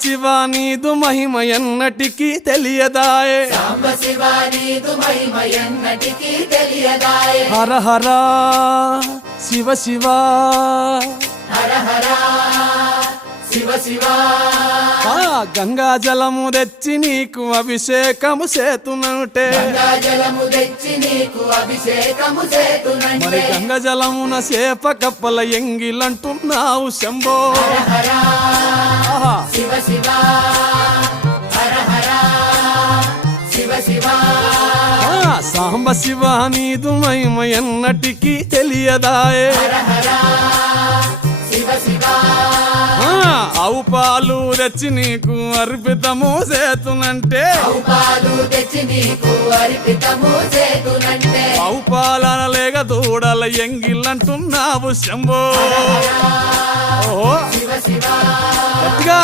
శివ నీదు మహిమ ఎన్నటికీ తెలియదాయే సాంబ శివ నీదు మహిమ ఎన్నటికీ తెలియదాయే హర హర శివ శివ హర హర శివ శివ గంగా జలము తెచ్చి నీకు అభిషేకము చేతునంటే గంగా జలము తెచ్చి నీకు అభిషేకము మరి చేతునంటే గంగ జలమున చేప కప్పల ఎంగిలంటున్నావు శంభో హర హర ఆహా. శివ శివ హర హర శివ శివ సాంబ శివ నీదు మహిమ ఎన్నటికీ తెలియదాయే హర హర శివ శివ ఆవు పాలు తెచ్చి నీకు అర్పితము చేతునంటే ఆవు పాలు తెచ్చి నీకు అర్పితము చేతునంటే ఆవు పాలన లేక దూడల ఎంగిలంటున్నావు శంభో ఓహో శివ శివ గట్టిగా